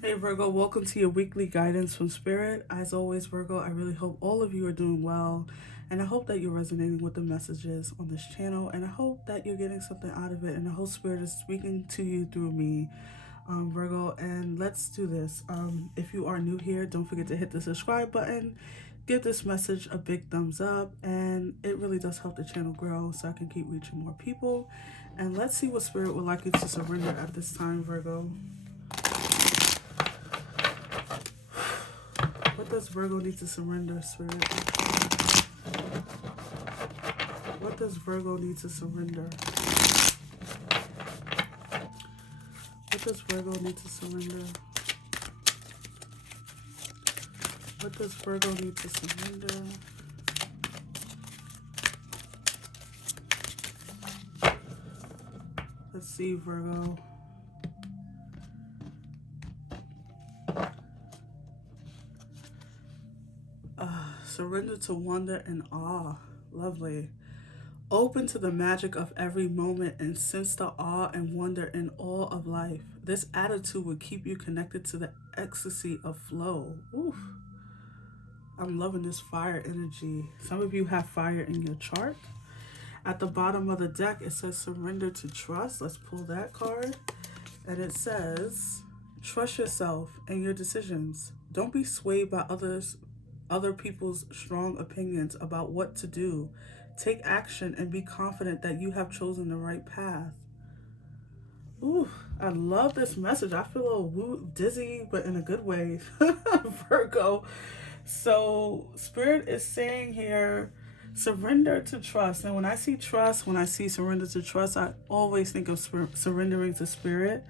Hey Virgo, welcome to your weekly guidance from Spirit. As always, Virgo, I really hope all of you are doing well, and I hope that you're resonating with the messages on this channel, and I hope that you're getting something out of it, and the whole Spirit is speaking to you through me, Virgo. And let's do this. If you are new here, don't forget to hit the subscribe button, give this message a big thumbs up, and it really does help the channel grow so I can keep reaching more people. And let's see what Spirit would like you to surrender at this time, Virgo. What does Virgo need to surrender, Spirit? What does Virgo need to surrender? What does Virgo need to surrender? What does Virgo need to surrender? Let's see, Virgo. Surrender to wonder and awe. Lovely. Open to the magic of every moment and sense the awe and wonder in all of life. This attitude will keep you connected to the ecstasy of flow. Oof. I'm loving this fire energy. Some of you have fire in your chart. At the bottom of the deck, it says surrender to trust. Let's pull that card. And it says, trust yourself and your decisions. Don't be swayed by other people's strong opinions about what to do. Take action and be confident that you have chosen the right path. Ooh, I love this message. I feel a little dizzy, but in a good way, Virgo. So, Spirit is saying here, surrender to trust. And when I see trust, when I see surrender to trust, I always think of surrendering to Spirit,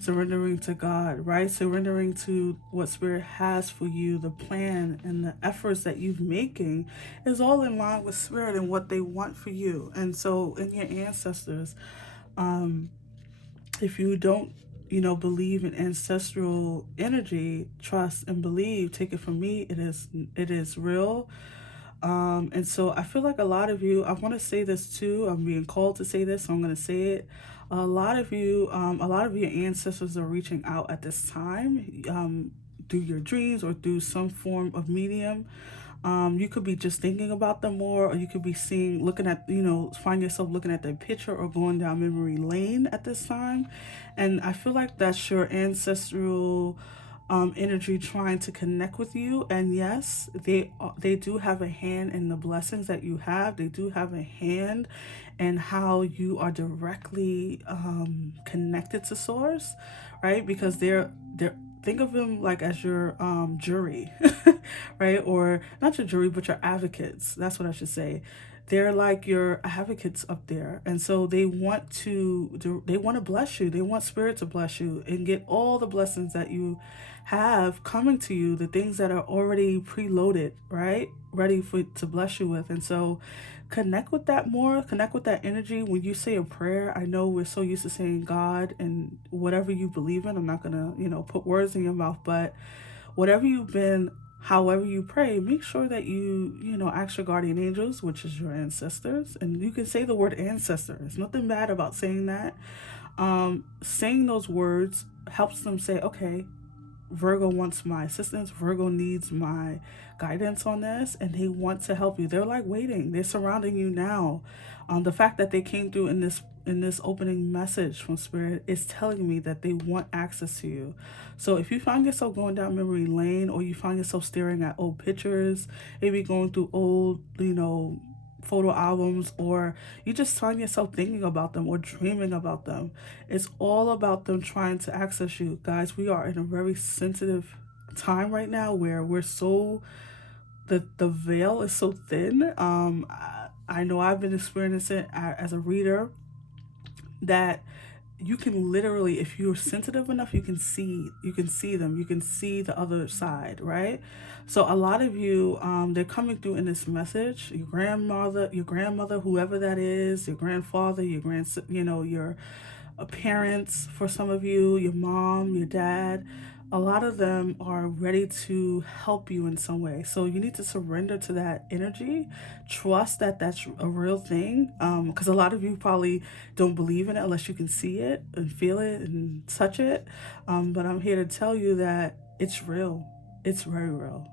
surrendering to God, right? Surrendering to what Spirit has for you, the plan and the efforts that you're making is all in line with Spirit and what they want for you. And so, in your ancestors, if you don't believe in ancestral energy, trust and believe, take it from me, it is real. And so I feel like a lot of you, I want to say this too, I'm being called to say this, so I'm going to say it. A lot of your ancestors are reaching out at this time, through your dreams or through some form of medium. You could be just thinking about them more, or you could be seeing, looking at, find yourself looking at their picture or going down memory lane at this time. And I feel like that's your ancestral energy trying to connect with you. And yes, they do have a hand in the blessings that you have. They do have a hand in how you are directly connected to Source, right? Because they're think of them like as your jury, right? Or not your jury, but your advocates. That's what I should say. They're like your advocates up there, and so they want to bless you. They want Spirit to bless you and get all the blessings that you have coming to you, the things that are already preloaded, right, ready for to bless you with. And so connect with that more, connect with that energy. When you say a prayer, I know we're so used to saying God and whatever you believe in. I'm not gonna put words in your mouth, but whatever you've been, however you pray, make sure that you ask your guardian angels, which is your ancestors. And you can say the word ancestor. There's nothing bad about saying that. Saying those words helps them say, okay, Virgo wants my assistance. Virgo needs my guidance on this, and they want to help you. They're like waiting. They're surrounding you now. The fact that they came through in this opening message from Spirit is telling me that they want access to you. So if you find yourself going down memory lane, or you find yourself staring at old pictures, maybe going through old, photo albums, or you just find yourself thinking about them or dreaming about them, it's all about them trying to access you. Guys, we are in a very sensitive time right now where we're so the veil is so thin. I know I've been experiencing it as a reader, that you can literally, if you're sensitive enough, you can see them, you can see the other side, right? So a lot of you, they're coming through in this message. Your grandmother, whoever that is, your grandfather, your your parents, for some of you, your mom, your dad, a lot of them are ready to help you in some way. So you need to surrender to that energy. Trust that that's a real thing. Because a lot of you probably don't believe in it unless you can see it and feel it and touch it. But I'm here to tell you that it's real. It's very real.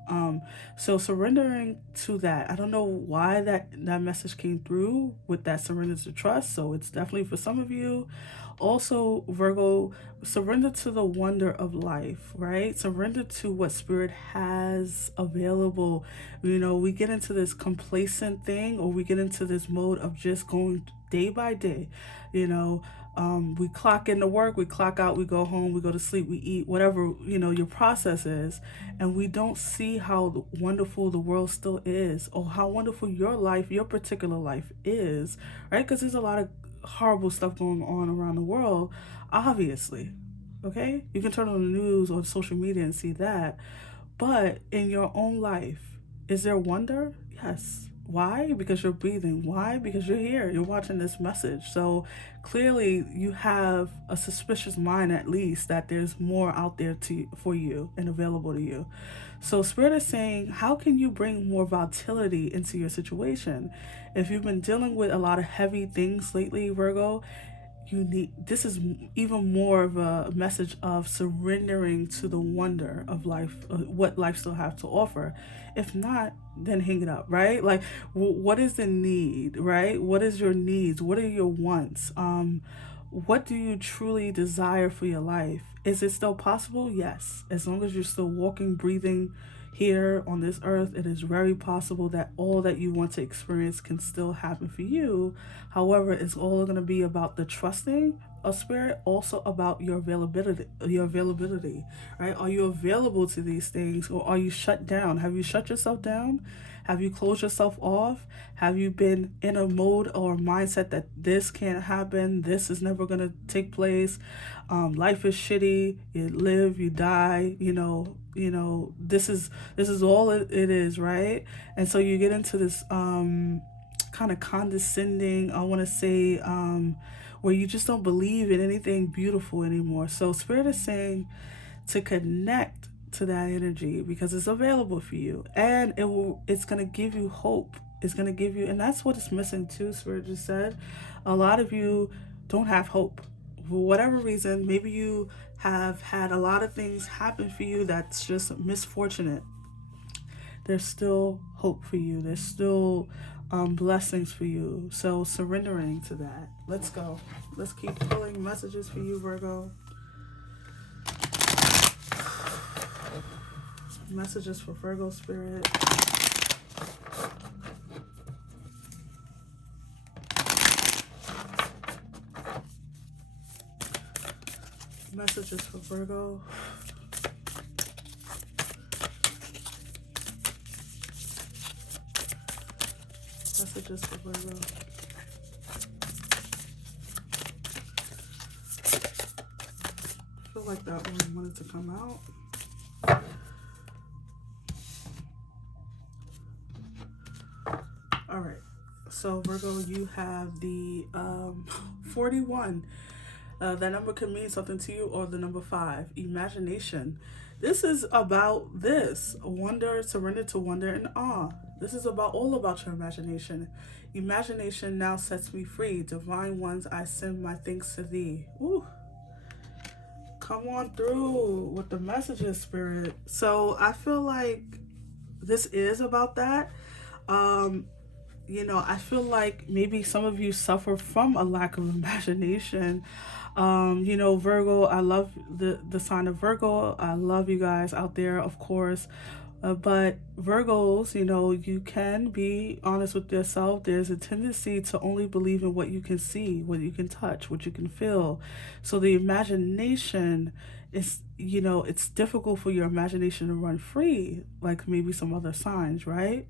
So surrendering to that. I don't know why that message came through with that surrender to trust. So it's definitely for some of you. Also, Virgo, surrender to the wonder of life, right? Surrender to what spirit has available. You know, we get into this complacent thing, or we get into this mode of just going day by day. You know, we clock into work, we clock out, we go home, we go to sleep, we eat, whatever, you know, your process is. And we don't see how wonderful the world still is, or how wonderful your life, your particular life is, right? Because there's a lot of horrible stuff going on around the world, obviously. Okay? You can turn on the news or social media and see that. But in your own life, is there wonder? Yes. Why? Because you're breathing. Why? Because you're here. You're watching this message. So clearly you have a suspicious mind, at least, that there's more out there for you and available to you. So Spirit is saying, how can you bring more volatility into your situation? If you've been dealing with a lot of heavy things lately, Virgo, you need, this is even more of a message of surrendering to the wonder of life, what life still has to offer. If not, then hang it up, right? Like, what is the need, right? What is your needs? What are your wants? What do you truly desire for your life? Is it still possible? Yes. As long as you're still walking, breathing here on this earth, it is very possible that all that you want to experience can still happen for you. However, it's all going to be about the trusting of spirit, also about your availability, right? Are you available to these things, or are you shut down? Have you shut yourself down? Have you closed yourself off? Have you been in a mode or mindset that this can't happen? This is never going to take place. Life is shitty. You live, you die. This is all it is, right? And so you get into this kind of condescending, I want to say, where you just don't believe in anything beautiful anymore. So Spirit is saying to connect to that energy because it's available for you, and it's going to give you hope. It's going to give you, and that's what it's missing too. Spirit just said a lot of you don't have hope for whatever reason. Maybe you have had a lot of things happen for you that's just misfortunate. There's still hope for you. There's still blessings for you. So surrendering to that. Let's go. Let's keep pulling messages for you, Virgo. Messages for Virgo Spirit. Messages for Virgo. Messages for Virgo. I feel like that one wanted to come out. All right. So Virgo, you have the 41. That number can mean something to you, or the number 5, imagination. This is about this wonder, surrender to wonder and awe. This is all about your imagination. Imagination now sets me free. Divine ones, I send my thanks to thee. Ooh. Come on through with the messages, Spirit. So I feel like this is about that. I feel like maybe some of you suffer from a lack of imagination. Virgo, I love the sign of Virgo. I love you guys out there, of course. But Virgos, you can be honest with yourself. There's a tendency to only believe in what you can see, what you can touch, what you can feel. So the imagination is, it's difficult for your imagination to run free, like maybe some other signs, right?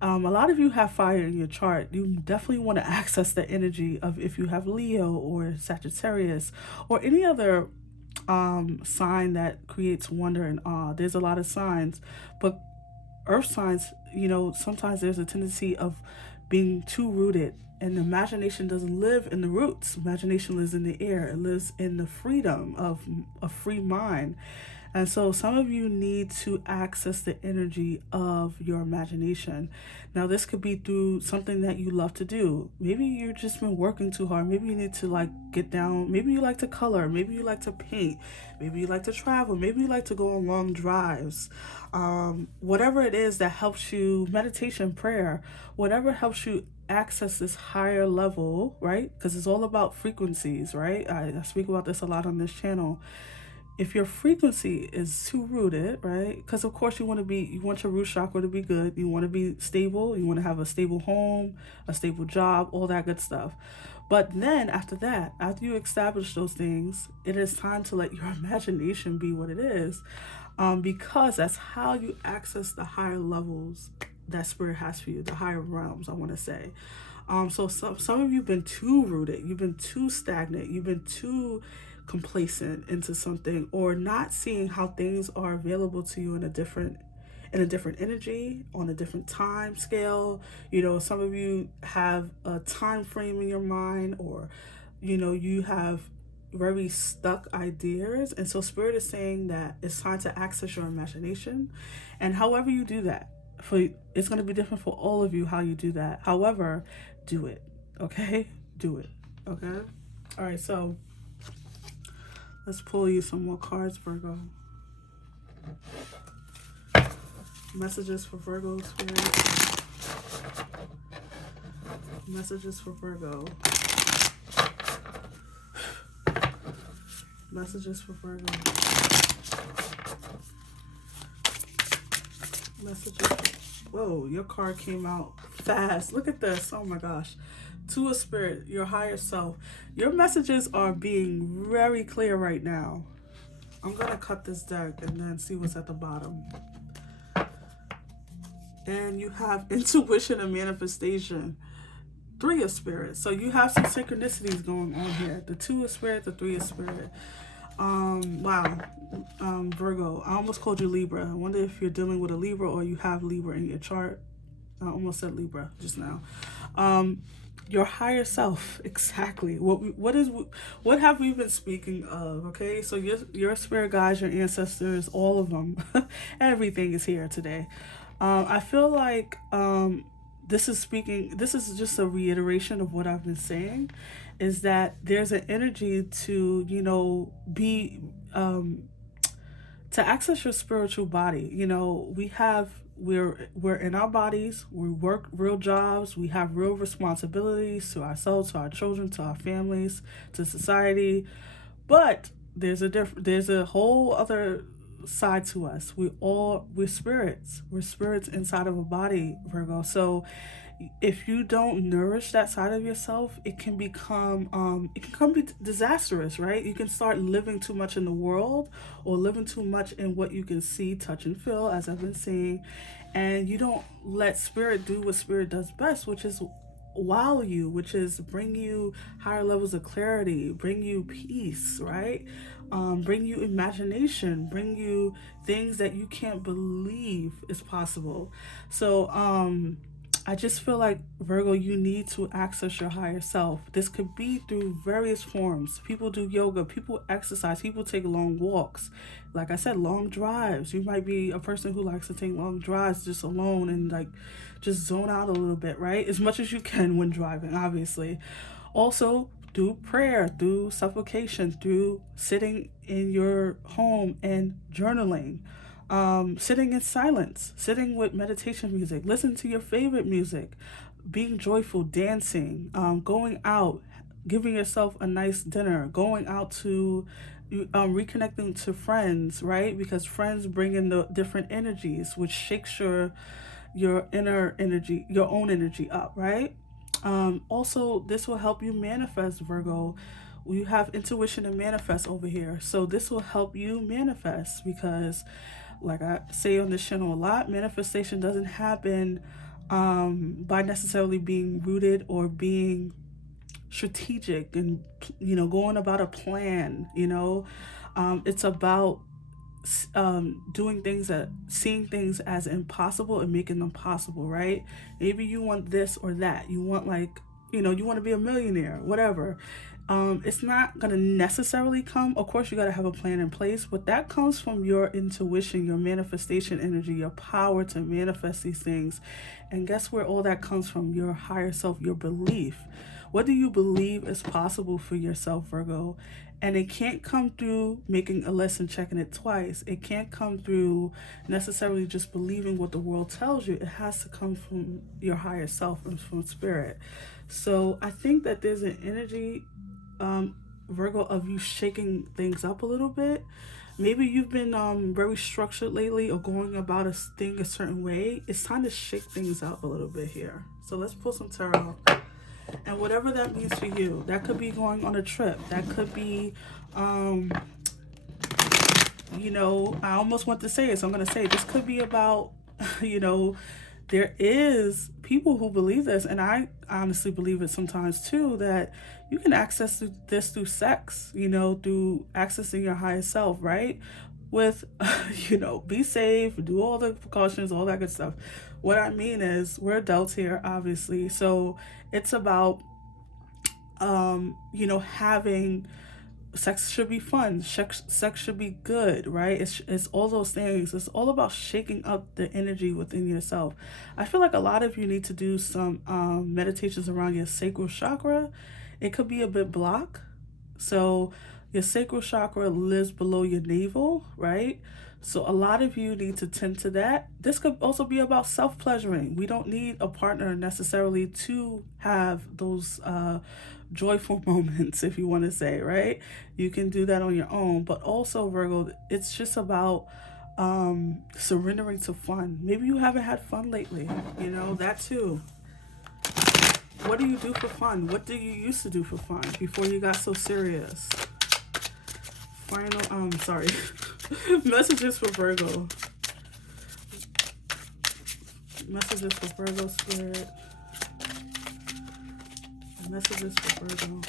A lot of you have fire in your chart. You definitely want to access the energy of, if you have Leo or Sagittarius or any other sign that creates wonder and awe. There's a lot of signs, but earth signs, sometimes there's a tendency of being too rooted, and imagination doesn't live in the roots. Imagination lives in the air. It lives in the freedom of a free mind. And so some of you need to access the energy of your imagination. Now, this could be through something that you love to do. Maybe you've just been working too hard. Maybe you need to like get down. Maybe you like to color. Maybe you like to paint. Maybe you like to travel. Maybe you like to go on long drives. Whatever it is that helps you, meditation, prayer, whatever helps you access this higher level, right? Because it's all about frequencies, right? I speak about this a lot on this channel. If your frequency is too rooted, right? Because of course you want your root chakra to be good. You want to be stable. You want to have a stable home, a stable job, all that good stuff. But then after that, after you establish those things, it is time to let your imagination be what it is, because that's how you access the higher levels that spirit has for you, the higher realms, I want to say. So some of you have been too rooted, you've been too stagnant, you've been too complacent into something, or not seeing how things are available to you in a different energy, on a different time scale. Some of you have a time frame in your mind, or you have very stuck ideas. And so spirit is saying that it's time to access your imagination. And however you do that, it's going to be different for all of you how you do that. However, do it. Okay? Do it. Okay? All right, so let's pull you some more cards, Virgo. Messages for Virgo, Spirit. Messages for Virgo. Messages for Virgo. Messages. Whoa, your card came out fast. Look at this. Oh my gosh. Two of Spirit, your higher self. Your messages are being very clear right now. I'm going to cut this deck and then see what's at the bottom. And you have intuition and manifestation. Three of Spirit. So you have some synchronicities going on here. The Two of Spirit, the Three of Spirit. Wow. Virgo. I almost called you Libra. I wonder if you're dealing with a Libra or you have Libra in your chart. I almost said Libra just now. Your higher self. Exactly. What have we been speaking of? Okay. So your spirit guides, your ancestors, all of them, everything is here today. I feel like, this is just a reiteration of what I've been saying, is that there's an energy to, be, to access your spiritual body. We're in our bodies, we work real jobs, we have real responsibilities to ourselves, to our children, to our families, to society. But there's a whole other side to us. We're spirits. We're spirits inside of a body, Virgo. So if you don't nourish that side of yourself, it can become be disastrous, right? You can start living too much in the world, or living too much in what you can see, touch, and feel, as I've been saying, and you don't let spirit do what spirit does best, which is wow you, which is bring you higher levels of clarity, bring you peace, right? Bring you imagination, bring you things that you can't believe is possible. So I just feel like, Virgo, you need to access your higher self. This could be through various forms. People do yoga, people exercise, people take long walks. Like I said, long drives. You might be a person who likes to take long drives just alone and like just zone out a little bit, right? As much as you can when driving, obviously. Also, through prayer, through supplication, through sitting in your home and journaling. Sitting in silence, sitting with meditation music, listen to your favorite music, being joyful, dancing, going out, giving yourself a nice dinner, going out to reconnecting to friends, right? Because friends bring in the different energies, which shakes your inner energy, your own energy up, right? Also, this will help you manifest, Virgo. You have intuition and manifest over here. So this will help you manifest, because like I say on this channel a lot, manifestation doesn't happen by necessarily being rooted or being strategic and going about a plan. It's about doing things, seeing things as impossible and making them possible, right? Maybe you want this or that. You want you want to be a millionaire, whatever. It's not going to necessarily come. Of course, you got to have a plan in place, but that comes from your intuition, your manifestation energy, your power to manifest these things. And guess where all that comes from? Your higher self, your belief. What do you believe is possible for yourself, Virgo? And it can't come through making a list and checking it twice. It can't come through necessarily just believing what the world tells you. It has to come from your higher self and from spirit. So I think that there's an energy, Virgo, of you shaking things up a little bit. Maybe you've been very structured lately or going about a thing a certain way. It's time to shake things up a little bit here. So let's pull some tarot. And whatever that means for you, that could be going on a trip. That could be, I almost want to say it, so I'm going to say it. This could be about, you know, there is people who believe this, and I honestly believe it sometimes too, that you can access this through sex, through accessing your higher self, right? With, be safe, do all the precautions, all that good stuff. What I mean is, we're adults here, obviously, so it's about, having sex should be fun. Sex should be good, right? It's all those things. It's all about shaking up the energy within yourself. I feel like a lot of you need to do some meditations around your sacral chakra. It could be a bit blocked. So your sacral chakra lives below your navel, right? So a lot of you need to tend to that. This could also be about self-pleasuring. We don't need a partner necessarily to have those joyful moments, if you want to say, right? You can do that on your own. But also, Virgo, it's just about surrendering to fun. Maybe you haven't had fun lately, that too. What do you do for fun? What do you used to do for fun before you got so serious? Sorry. Messages for Virgo. Messages for Virgo spirit. Messages for Virgo.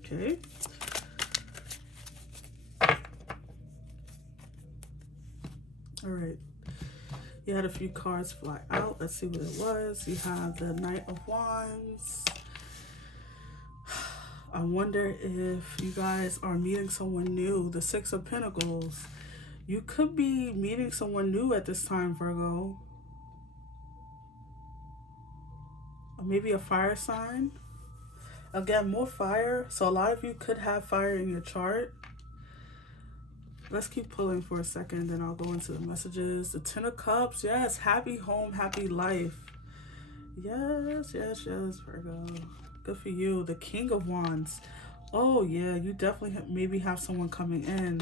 Okay. All right. You had a few cards fly out. Let's see what it was. You have the Knight of Wands. I wonder if you guys are meeting someone new. The Six of Pentacles. You could be meeting someone new at this time, Virgo. Or maybe a fire sign. Again, more fire. So a lot of you could have fire in your chart. Let's keep pulling for a second, then I'll go into the messages. The Ten of Cups. Yes, happy home, happy life. Yes, Virgo. Good for you. The King of Wands. Oh, yeah, you definitely maybe have someone coming in.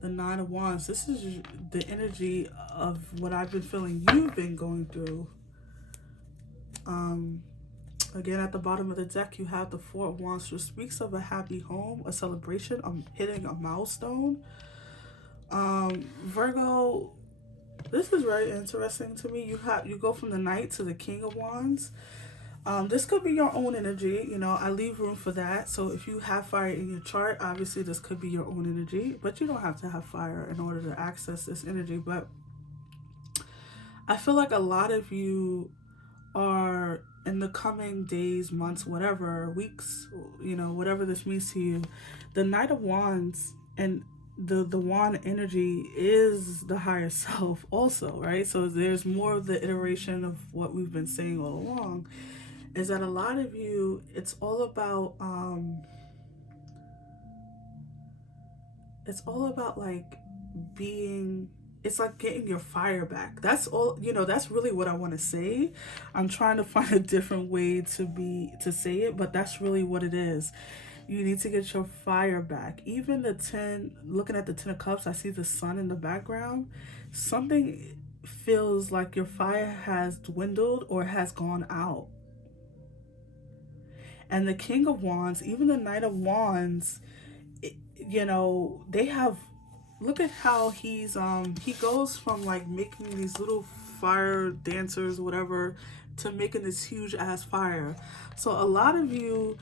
The Nine of Wands. This is the energy of what I've been feeling you've been going through. Again, at the bottom of the deck, you have the Four of Wands, which speaks of a happy home, a celebration, hitting a milestone. Virgo, this is very interesting to me. You go from the Knight to the King of Wands. This could be your own energy. I leave room for that. So if you have fire in your chart, obviously this could be your own energy, but you don't have to have fire in order to access this energy. But I feel like a lot of you are, in the coming days, months, whatever, weeks, whatever this means to you, the Knight of Wands and the wand energy is the higher self also, right? So there's more of the iteration of what we've been saying all along, is that a lot of you, it's all about like being, it's like getting your fire back. That's all, that's really what I want to say. I'm trying to find a different way to say it, but that's really what it is. You need to get your fire back. Even looking at the Ten of Cups, I see the sun in the background. Something feels like your fire has dwindled or has gone out. And the King of Wands, even the Knight of Wands, they have, look at how he goes from like making these little fire dancers, whatever, to making this huge ass fire. So a lot of you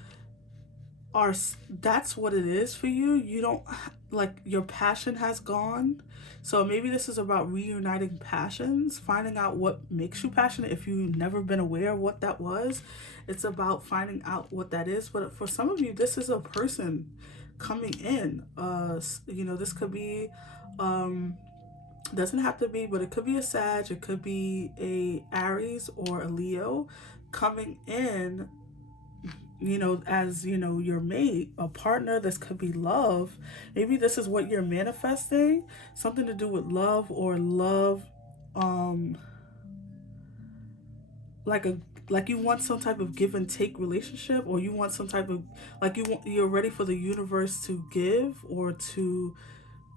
that's what it is for you. You don't, like, your passion has gone. So maybe this is about reuniting passions, finding out what makes you passionate if you've never been aware of what that was. It's about finding out what that is. But for some of you, this is a person coming in. This could be, um doesn't have to be, but it could be a Sag, it could be a Aries or a Leo coming in, as, your mate, a partner. This could be love. Maybe this is what you're manifesting, something to do with love, or love, um, like a like you want some type of give and take relationship, or you want some type of, like, you're ready for the universe to give, or to,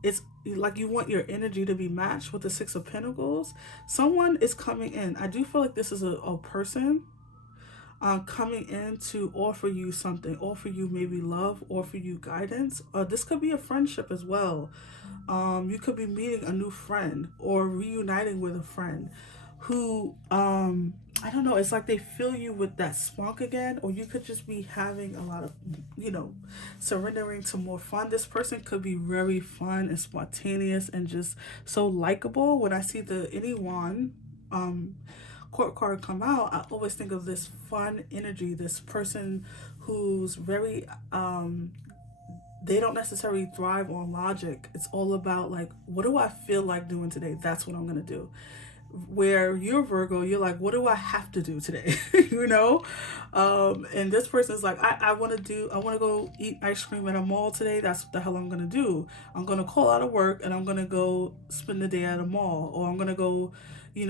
it's like you want your energy to be matched with the Six of Pentacles. Someone is coming in. I do feel like this is a person coming in to offer you something, offer you maybe love, offer you guidance. This could be a friendship as well. You could be meeting a new friend or reuniting with a friend who, I don't know, it's like they fill you with that spunk again, or you could just be having a lot of, surrendering to more fun. This person could be very fun and spontaneous and just so likable. When I see the anyone, court card come out, I always think of this fun energy, this person who's very, they don't necessarily thrive on logic. It's all about, like, what do I feel like doing today? That's what I'm gonna do. Where you're Virgo, you're like, what do I have to do today? And this person's like, I want to go eat ice cream at a mall today. That's what the hell I'm going to do. I'm going to call out of work and I'm going to go spend the day at a mall, or I'm going to go,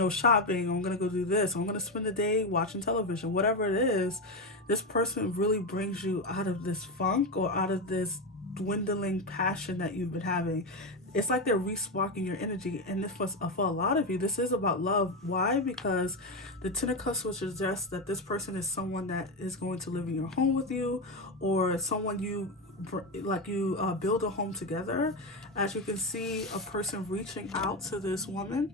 shopping. I'm going to go do this. I'm going to spend the day watching television, whatever it is. This person really brings you out of this funk, or out of this dwindling passion that you've been having. It's like they're resparking your energy. And for a lot of you, this is about love. Why? Because the Ten of Cups would suggest that this person is someone that is going to live in your home with you, or someone you build a home together. As you can see, a person reaching out to this woman,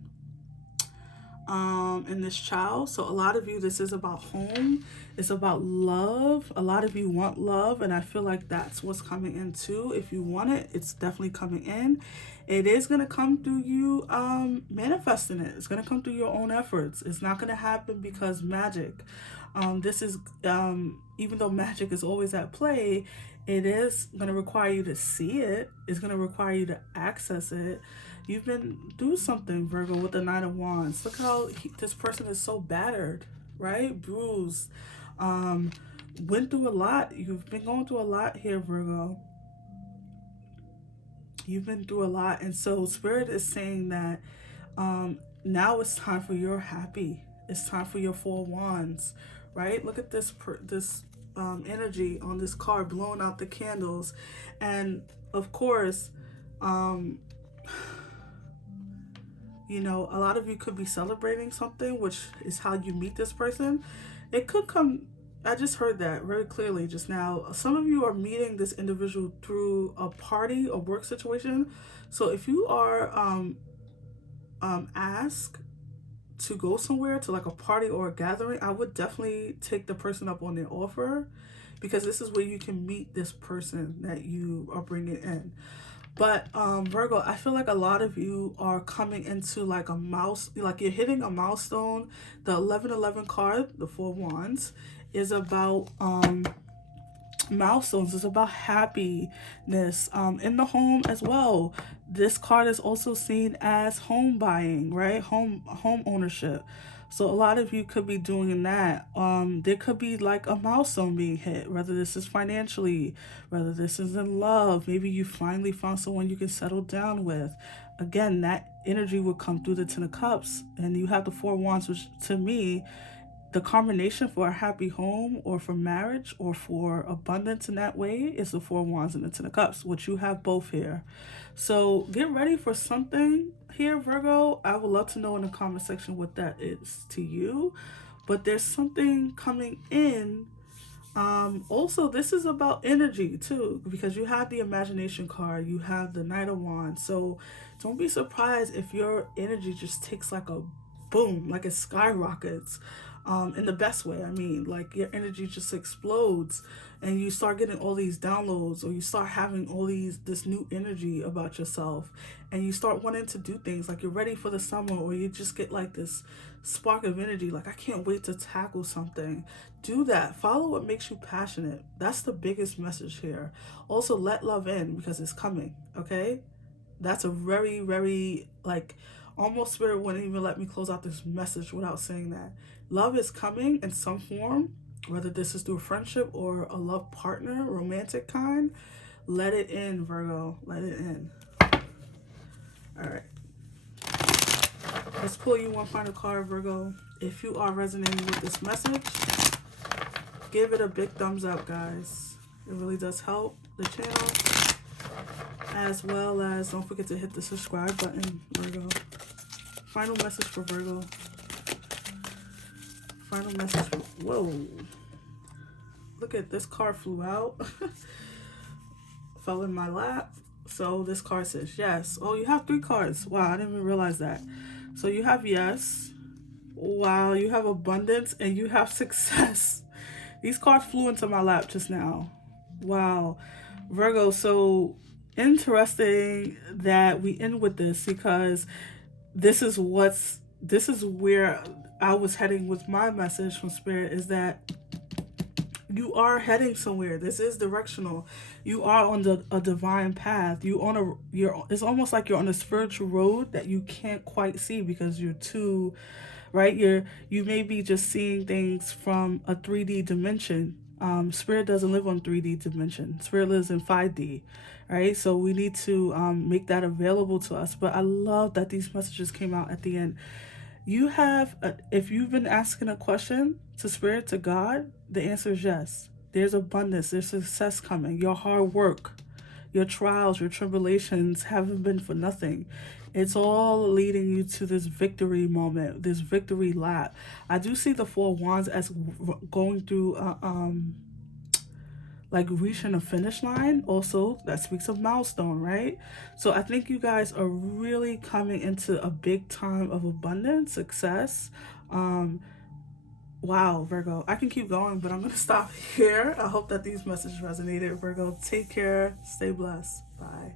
and this child. So a lot of you, this is about home. It's about love. A lot of you want love, and I feel like that's what's coming in too. If you want it, it's definitely coming in. It is going to come through you manifesting it. It's going to come through your own efforts. It's not going to happen because magic. This is, even though magic is always at play, it is going to require you to see it. It's going to require you to access it. You've been through something, Virgo, with the Nine of Wands. Look how this person is so battered, right? Bruised. Went through a lot. You've been going through a lot here, Virgo. You've been through a lot. And so Spirit is saying that now it's time for your happy. It's time for your Four Wands, right? Look at this energy on this card, blowing out the candles. And of course, a lot of you could be celebrating something, which is how you meet this person. It could come, I just heard that very clearly just now. Some of you are meeting this individual through a party or work situation. So if you are asked to go somewhere, to like a party or a gathering, I would definitely take the person up on their offer, because this is where you can meet this person that you are bringing in. But Virgo, I feel like a lot of you are coming into like like you're hitting a milestone. The 1111 card, the Four Wands, is about milestones. It's about happiness in the home as well. This card is also seen as home buying, right? Home ownership. So a lot of you could be doing that. There could be like a milestone being hit, whether this is financially, whether this is in love. Maybe you finally found someone you can settle down with. Again, that energy would come through the Ten of Cups. And you have the Four Wands, which to me, the combination for a happy home, or for marriage, or for abundance in that way, is the Four Wands and the Ten of Cups, which you have both here. So get ready for something here, Virgo. I would love to know in the comment section what that is to you. But there's something coming in. Also, this is about energy too, because you have the imagination card, you have the Knight of Wands. So don't be surprised if your energy just takes like a boom, like it skyrockets. in the best way. I mean, like your energy just explodes, and you start getting all these downloads, or you start having all this new energy about yourself, and you start wanting to do things like you're ready for the summer, or you just get like this spark of energy, like I can't wait to tackle something. Do that. Follow what makes you passionate. That's the biggest message here. Also, let love in because it's coming. Okay, that's a very, very, like, almost spirit wouldn't even let me close out this message without saying that. Love is coming in some form, whether this is through friendship or a love partner, romantic kind. Let it in, Virgo. Let it in. All right. Let's pull you one final card, Virgo. If you are resonating with this message, give it a big thumbs up, guys. It really does help the channel. As well as don't forget to hit the subscribe button, Virgo. Final message for Virgo. Final message for... Whoa. Look at this card flew out. Fell in my lap. So this card says yes. Oh, you have 3 cards. Wow, I didn't even realize that. So you have yes. Wow, you have abundance and you have success. These cards flew into my lap just now. Wow. Virgo, so interesting that we end with this, because this is where I was heading with my message from Spirit, is that you are heading somewhere. This is directional. You are on a divine path. It's almost like you're on a spiritual road that you can't quite see because you're too, right? You may be just seeing things from a 3D dimension. Spirit doesn't live on 3D dimension. Spirit lives in 5D, right? So we need to make that available to us. But I love that these messages came out at the end. If you've been asking a question to Spirit, to God, the answer is yes. There's abundance, there's success coming. Your hard work, your trials, your tribulations haven't been for nothing. It's all leading you to this victory moment, this victory lap. I do see the 4 wands as going through like reaching a finish line. Also, that speaks of milestone, right? So I think you guys are really coming into a big time of abundance, success. Wow, Virgo, I can keep going, but I'm gonna stop here. I hope that these messages resonated. Virgo, take care, stay blessed. Bye.